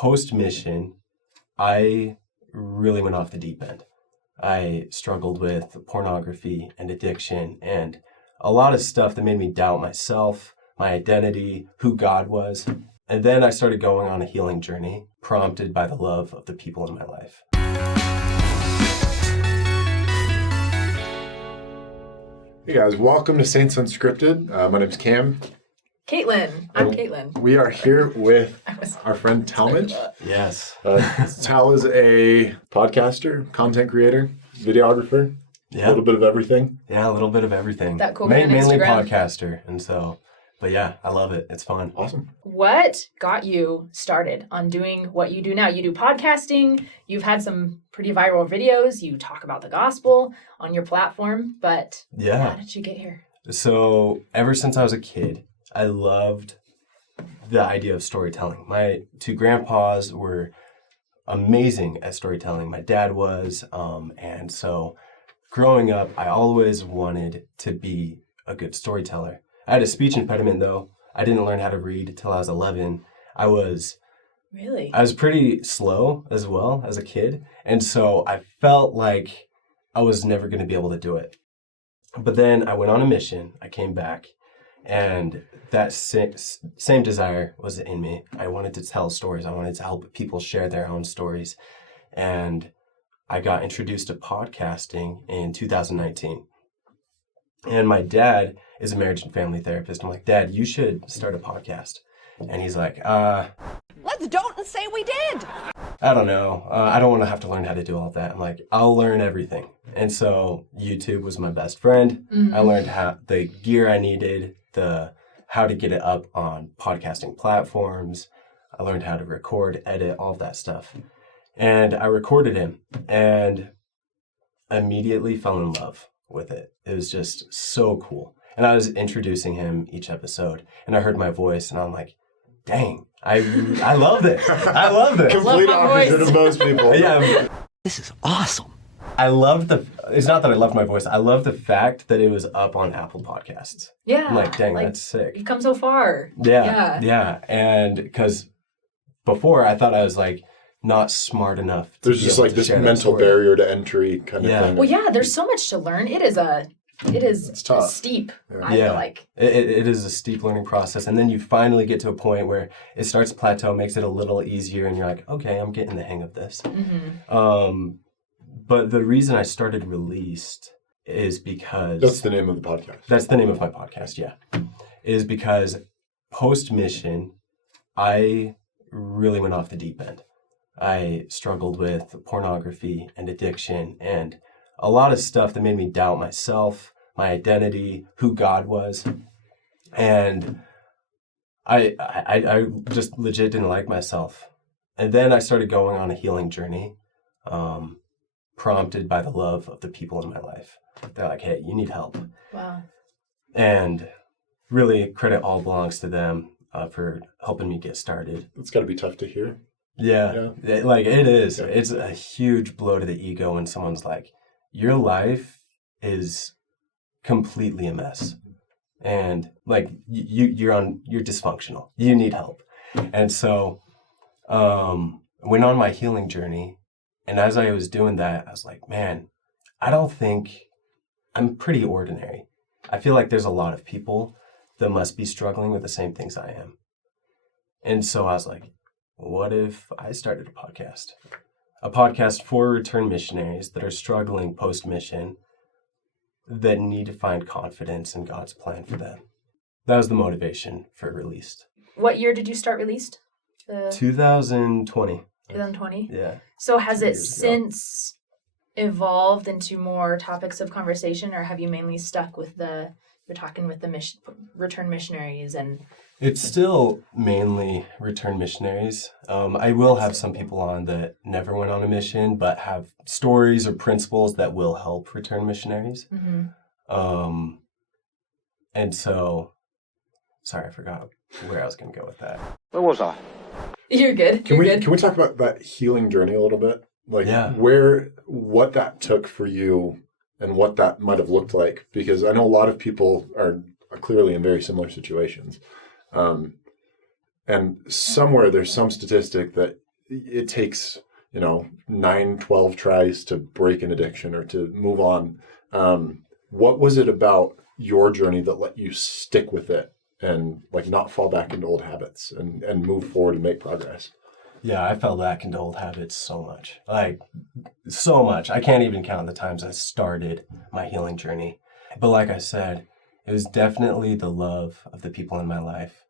post-mission, I really went off the deep end. I struggled with pornography and addiction and a lot of stuff that made me doubt myself, my identity, who God was. And then I started going on a healing journey, prompted by the love of the people in my life. Hey guys, welcome to Saints Unscripted. My name's Cam. Caitlin. I'm Caitlin. We are here with our friend Talmage. Yes. Tal is a podcaster, content creator, videographer, a little bit of everything. Yeah, a little bit of everything. That cool guy on Mainly Instagram. podcaster. And so, but yeah, I love it. It's fun. Awesome. What got you started on doing what you do now? You do podcasting. You've had some pretty viral videos. You talk about the gospel on your platform. But how did you get here? So ever since I was a kid, I loved the idea of storytelling. My two grandpas were amazing at storytelling. My dad was, and so growing up, I always wanted to be a good storyteller. I had a speech impediment though. I didn't learn how to read till I was 11. I was pretty slow as well as a kid. And so I felt like I was never going to be able to do it. But then I went on a mission. I came back. And that same desire was in me. I wanted to tell stories. I wanted to help people share their own stories. And I got introduced to podcasting in 2019. And my dad is a marriage and family therapist. I'm like, Dad, you should start a podcast. And he's like, Let's don't say we did. I don't know. I don't want to have to learn how to do all that. I'm like, I'll learn everything. And so YouTube was my best friend. Mm-hmm. I learned the gear I needed, how to get it up on podcasting platforms. I learned how to record, edit, all of that stuff. And I recorded him and immediately fell in love with it. It was just so cool. And I was introducing him each episode and I heard my voice and I'm like, dang, I love this. I love this. Complete opposite of most people. Yeah. This is awesome. I loved it's not that I loved my voice. I love the fact that it was up on Apple Podcasts. Yeah. I'm like, dang, that's sick. You've come so far. Yeah. And because before I thought I was like not smart enough. There's just like this mental barrier to entry kind of thing. Well, yeah, there's so much to learn. It's tough. Steep, I feel like. It is a steep learning process. And then you finally get to a point where it starts to plateau, makes it a little easier. And you're like, okay, I'm getting the hang of this. Mm-hmm. But the reason I started Released is because... That's the name of the podcast. That's the name of my podcast, yeah. Is because post-mission, I really went off the deep end. I struggled with pornography and addiction and a lot of stuff that made me doubt myself, my identity, who God was. And I just legit didn't like myself. And then I started going on a healing journey, prompted by the love of the people in my life. They're like, hey, you need help. Wow. And really credit all belongs to them for helping me get started. It's got to be tough to hear. Yeah. Like it is. Yeah. It's a huge blow to the ego when someone's like, your life is completely a mess. And like you're dysfunctional. You need help. And so went on my healing journey. And as I was doing that, I was like, man, I don't think I'm pretty ordinary. I feel like there's a lot of people that must be struggling with the same things I am. And so I was like, what if I started a podcast? A podcast for return missionaries that are struggling post-mission that need to find confidence in God's plan for them. That was the motivation for Released. What year did you start Released? 2020. 2020? Yeah. So has it since evolved into more topics of conversation, or have you mainly stuck with you're talking with the return missionaries and... It's still mainly return missionaries. I will have some people on that never went on a mission, but have stories or principles that will help return missionaries. Mm-hmm. And so, sorry, I forgot where I was going to go with that. Where was I? You're good. Can we talk about that healing journey a little bit? Like what that took for you and what that might have looked like? Because I know a lot of people are clearly in very similar situations. And somewhere there's some statistic that it takes, 9, 12 tries to break an addiction or to move on. What was it about your journey that let you stick with it and like not fall back into old habits and move forward and make progress? Yeah, I fell back into old habits so much. Like, so much. I can't even count the times I started my healing journey. But like I said, it was definitely the love of the people in my life.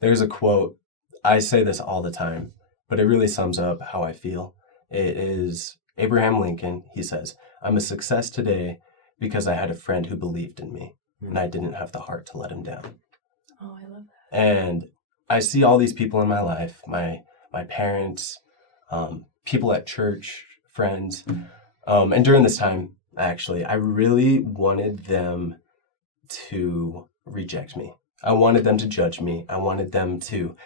There's a quote, I say this all the time, but it really sums up how I feel. It is Abraham Lincoln. He says, I'm a success today because I had a friend who believed in me, and I didn't have the heart to let him down. Oh, I love that. And I see all these people in my life, my parents, people at church, friends. And during this time, actually, I really wanted them to reject me. I wanted them to judge me. I wanted them to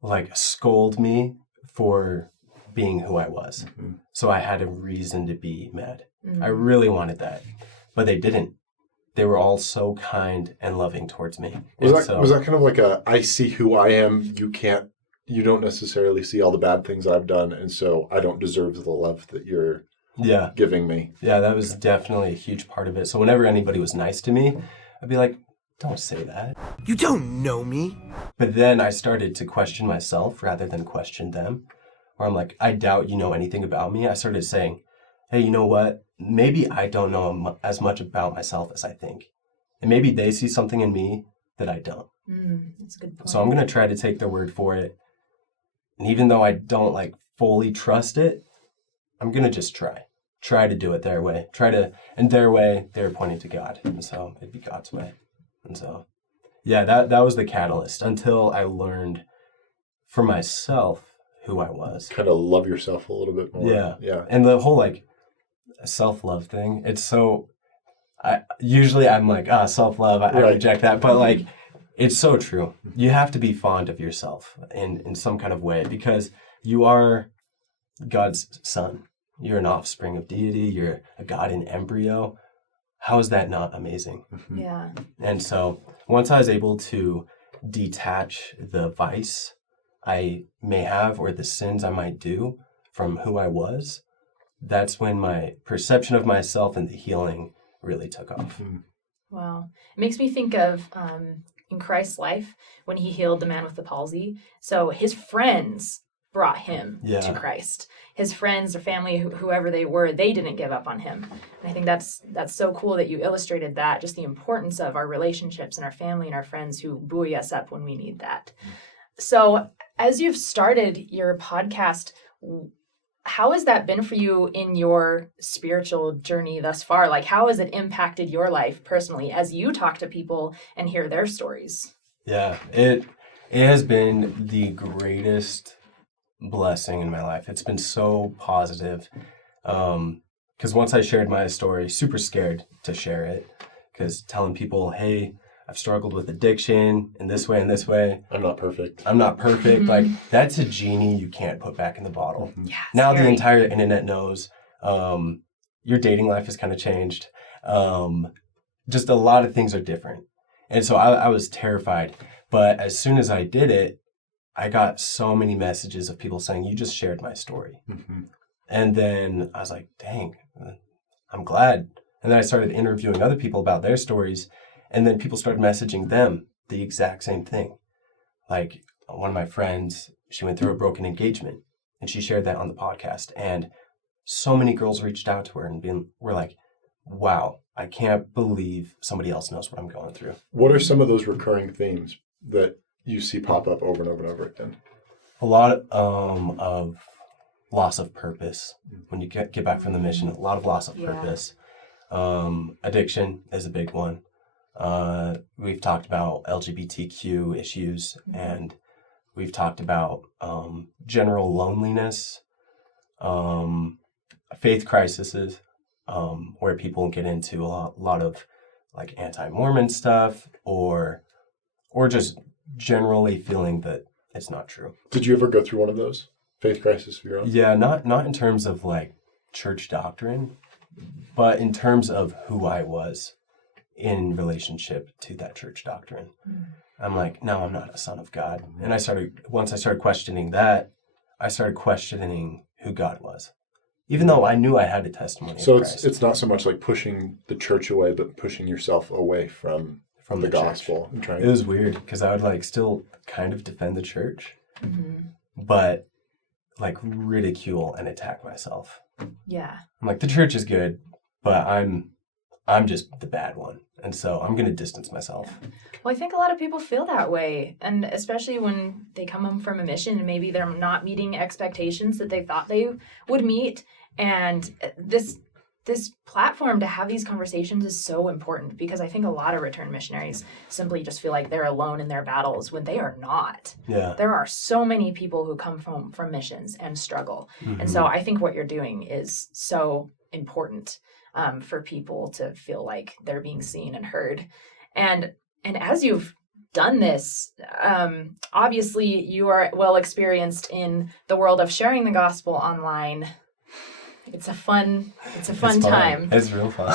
like scold me for being who I was. Mm-hmm. So I had a reason to be mad. Mm-hmm. I really wanted that, but they didn't. They were all so kind and loving towards me. Was that kind of like I see who I am, you don't necessarily see all the bad things I've done, and so I don't deserve the love that you're giving me? Yeah, that was definitely a huge part of it. So whenever anybody was nice to me, I'd be like, don't say that. You don't know me. But then I started to question myself rather than question them. Where I'm like, I doubt you know anything about me. I started saying, hey, you know what? Maybe I don't know as much about myself as I think. And maybe they see something in me that I don't. That's a good point. So I'm going to try to take their word for it. And even though I don't like fully trust it, I'm going to just try to do it their way. And their way, they're pointing to God. And so it'd be God's way. And so, yeah, that was the catalyst until I learned for myself who I was. Kind of love yourself a little bit more. Yeah. And the whole like self-love thing, it's so, I'm like, self-love, I reject that. But like, it's so true. You have to be fond of yourself in some kind of way because you are God's son. You're an offspring of deity. You're a God in embryo. How is that not amazing? Yeah. And so once I was able to detach the vice I may have or the sins I might do from who I was, that's when my perception of myself and the healing really took off. Wow. It makes me think of in Christ's life when he healed the man with the palsy. So his friends brought him to Christ. His friends or family, whoever they were, they didn't give up on him. And I think that's so cool that you illustrated that, just the importance of our relationships and our family and our friends who buoy us up when we need that. So as you've started your podcast, how has that been for you in your spiritual journey thus far? Like, how has it impacted your life personally as you talk to people and hear their stories? Yeah, it has been the greatest blessing in my life. It's been so positive. Because once I shared my story, super scared to share it, because telling people, hey, I've struggled with addiction in this way and this way. I'm not perfect. Like, that's a genie you can't put back in the bottle. Yeah, now scary. The entire internet knows. Your dating life has kind of changed. Just a lot of things are different. And so I was terrified. But as soon as I did it, I got so many messages of people saying, you just shared my story. Mm-hmm. And then I was like, dang, I'm glad. And then I started interviewing other people about their stories. And then people started messaging them the exact same thing. Like one of my friends, she went through a broken engagement and she shared that on the podcast. And so many girls reached out to her and were like, wow, I can't believe somebody else knows what I'm going through. What are some of those recurring themes that you see pop up over and over and over again? A lot of loss of purpose. When you get back from the mission, a lot of loss of purpose. Addiction is a big one. We've talked about LGBTQ issues, and we've talked about general loneliness, faith crises, where people get into a lot of like anti-Mormon stuff, or just generally feeling that it's not true. Did you ever go through one of those faith crises of your own? Yeah, not in terms of like church doctrine, but in terms of who I was in relationship to that church doctrine. I'm like, no, I'm not a son of God. And once I started questioning that, I started questioning who God was, even though I knew I had a testimony. So of Christ. it's not so much like pushing the church away, but pushing yourself away from the gospel. And trying. It was weird because I would like still kind of defend the church, but like ridicule and attack myself. Yeah. I'm like, the church is good, but I'm just the bad one. And so I'm going to distance myself. Well, I think a lot of people feel that way. And especially when they come home from a mission and maybe they're not meeting expectations that they thought they would meet. And this platform to have these conversations is so important because I think a lot of return missionaries simply just feel like they're alone in their battles when they are not. Yeah. There are so many people who come from missions and struggle. And so I think what you're doing is so important for people to feel like they're being seen and heard. And as you've done this, obviously you are well experienced in the world of sharing the gospel online. It's a fun time. It's real fun.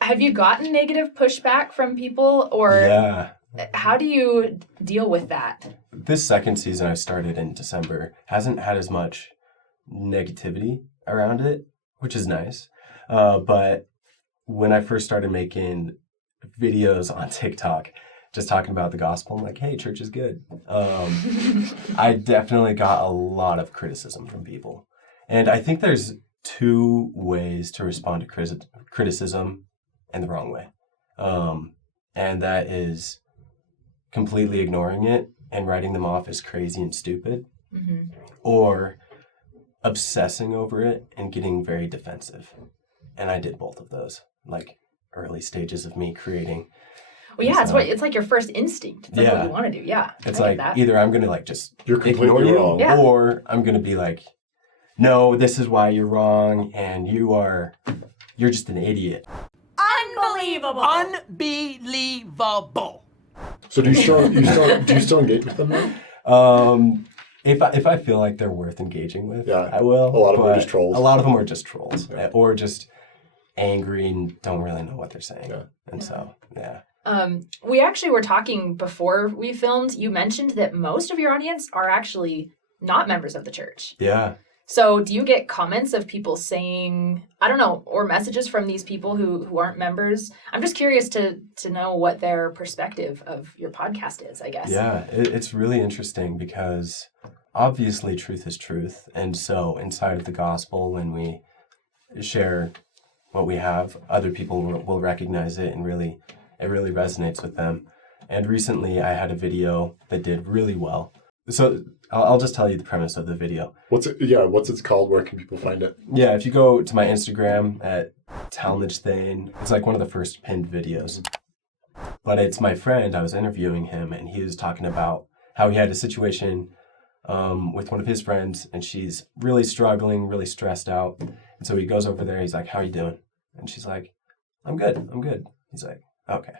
Have you gotten negative pushback from people, or Yeah. how do you deal with that? This second season I started in December hasn't had as much negativity around it, which is nice. But when I first started making videos on TikTok, just talking about the gospel, I'm like, hey, church is good. I definitely got a lot of criticism from people. And I think there's two ways to respond to criticism in the wrong way. And that is completely ignoring it and writing them off as crazy and stupid, or obsessing over it and getting very defensive. And I did both of those, like early stages of me creating. Well, yeah, it's like your first instinct. It's like what you want to do. Yeah, it's like either I'm going to like just You're ignore you, wrong. Yeah. or I'm going to be like, no, this is why you're wrong, and you're just an idiot. Unbelievable. Unbelievable. So do you still engage with them now? If I feel like they're worth engaging with, Yeah. I will. A lot of them are just trolls. A lot of them are just trolls, or just angry and don't really know what they're saying. Yeah. And so, yeah. We actually were talking before we filmed. You mentioned that most of your audience are actually not members of the church. Yeah. So do you get comments of people saying, I don't know, or messages from these people who aren't members? I'm just curious to know what their perspective of your podcast is, I guess. Yeah, it's really interesting because obviously truth is truth. And so inside of the gospel, when we share what we have, other people will recognize it and it really resonates with them. And recently I had a video that did really well. So I'll just tell you the premise of the video. What's it called? Where can people find it? Yeah, if you go to my Instagram at Talmage, it's like one of the first pinned videos. But it's my friend, I was interviewing him, and he was talking about how he had a situation with one of his friends, and she's really struggling, really stressed out. And so he goes over there, he's like, how are you doing? And she's like, I'm good. He's like, okay,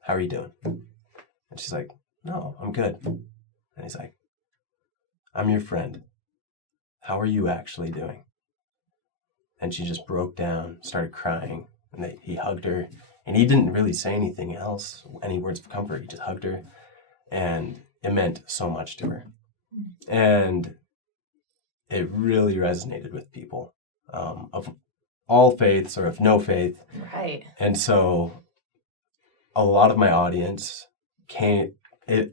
how are you doing? And she's like, no, I'm good. And he's like, I'm your friend. How are you actually doing? And she just broke down, started crying, and he hugged her. And he didn't really say anything else, any words of comfort. He just hugged her, and it meant so much to her. And it really resonated with people of all faiths or of no faith. Right. And so a lot of my audience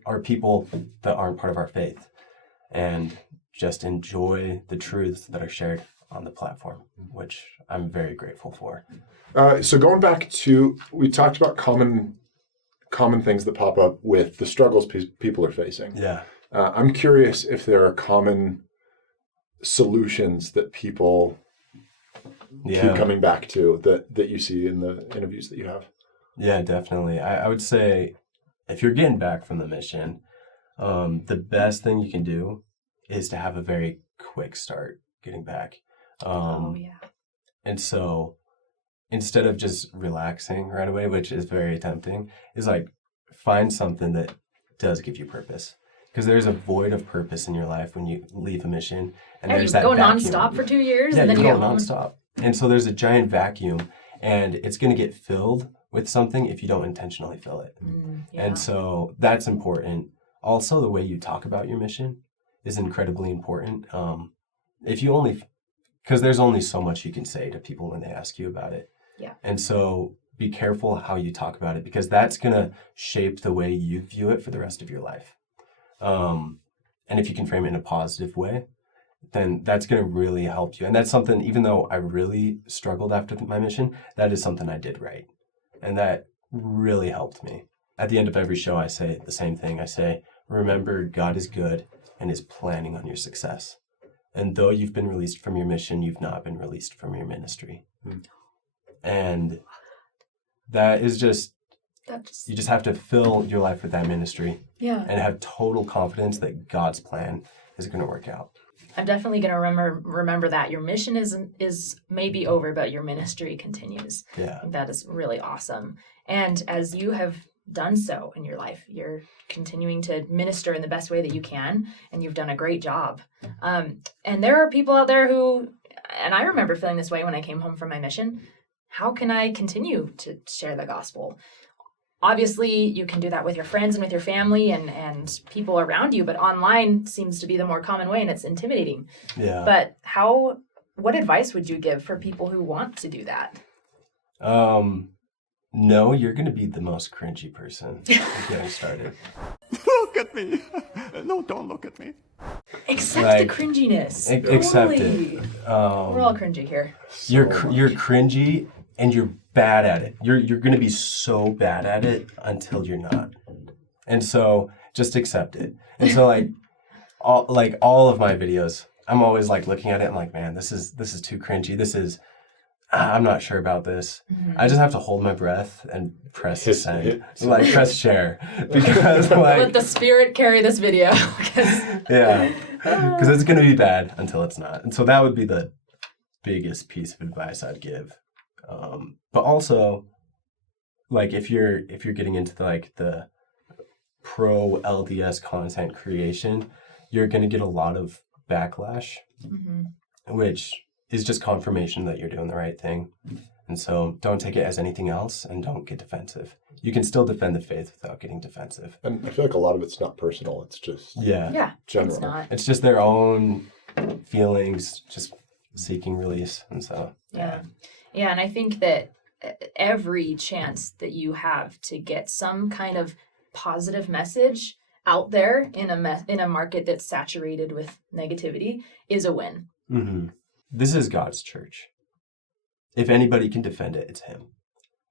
are people that aren't part of our faith and just enjoy the truths that are shared on the platform, which I'm very grateful for. So going back to, we talked about common things that pop up with the struggles people are facing. Yeah. I'm curious if there are common solutions that people keep coming back to that you see in the interviews that you have. Yeah, definitely. I would say if you're getting back from the mission, the best thing you can do is to have a very quick start getting back. And so instead of just relaxing right away, which is very tempting, is like find something that does give you purpose. Because there's a void of purpose in your life when you leave a mission. And there's that go vacuum. nonstop for 2 years, Yeah, and then you you go get home. nonstop. And so there's a giant vacuum, and it's going to get filled with something if you don't intentionally fill it. Yeah. And so that's important. Also, the way you talk about your mission is incredibly important. Because there's only so much you can say to people when they ask you about it. Yeah. And so be careful how you talk about it, because that's going to shape the way you view it for the rest of your life. And if you can frame it in a positive way, then that's going to really help you. And that's something, even though I really struggled after my mission, that is something I did right. And that really helped me. At the end of every show, I say the same thing. I say, remember, God is good and is planning on your success. And though you've been released from your mission, you've not been released from your ministry. And that is you just have to fill your life with that ministry. Yeah. And have total confidence that God's plan is going to work out. I'm definitely going to remember that your mission is maybe over, but your ministry continues. Yeah. That is really awesome. And as you have done so in your life, you're continuing to minister in the best way that you can, and you've done a great job. And there are people out there who, and I remember feeling this way when I came home from my mission. How can I continue to share the gospel? Obviously, you can do that with your friends and with your family and people around you, but online seems to be the more common way, and it's intimidating. Yeah. But what advice would you give for people who want to do that? No, you're going to be the most cringy person getting started. Look at me. No, don't look at me. Accept the cringiness. Accept Totally. it. We're all cringy here. You're cringy and you're bad at it. You're going to be so bad at it until you're not. And so just accept it. And so all of my videos, I'm always like looking at it and like, man, this is too cringy. I'm not sure about this. Mm-hmm. I just have to hold my breath and press send, press share, because let the Spirit carry this video. Yeah, because it's gonna be bad until it's not, and so that would be the biggest piece of advice I'd give. But also, like if you're getting into the pro LDS content creation, you're gonna get a lot of backlash, which is just confirmation that you're doing the right thing. And so don't take it as anything else, and don't get defensive. You can still defend the faith without getting defensive. And I feel like a lot of it's not personal. It's just yeah, general. It's not. It's just their own feelings, just seeking release. And so yeah, and I think that every chance that you have to get some kind of positive message out there in a market that's saturated with negativity is a win. Mm-hmm. This is God's church. If anybody can defend it, it's him.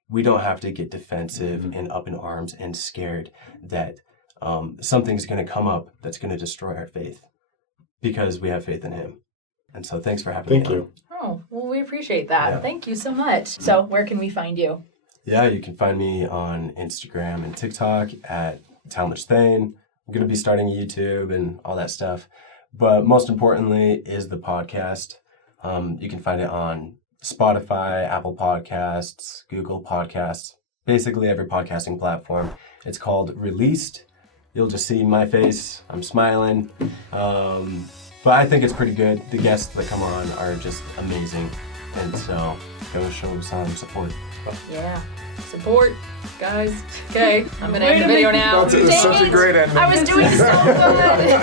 We don't have to get defensive and up in arms and scared that something's going to come up that's going to destroy our faith, because we have faith in him. And so thanks for having me. Thank you. Oh, well, we appreciate that. Yeah. Thank you so much. So where can we find you? Yeah, you can find me on Instagram and TikTok at Talmage Thane. I'm going to be starting YouTube and all that stuff. But most importantly is the podcast. You can find it on Spotify, Apple Podcasts, Google Podcasts, basically every podcasting platform. It's called Released. You'll just see my face. I'm smiling. But I think it's pretty good. The guests that come on are just amazing. And so go show some support. Yeah. Support, guys. Okay, I'm going to end the video now. That's such a great ending. I was doing so good.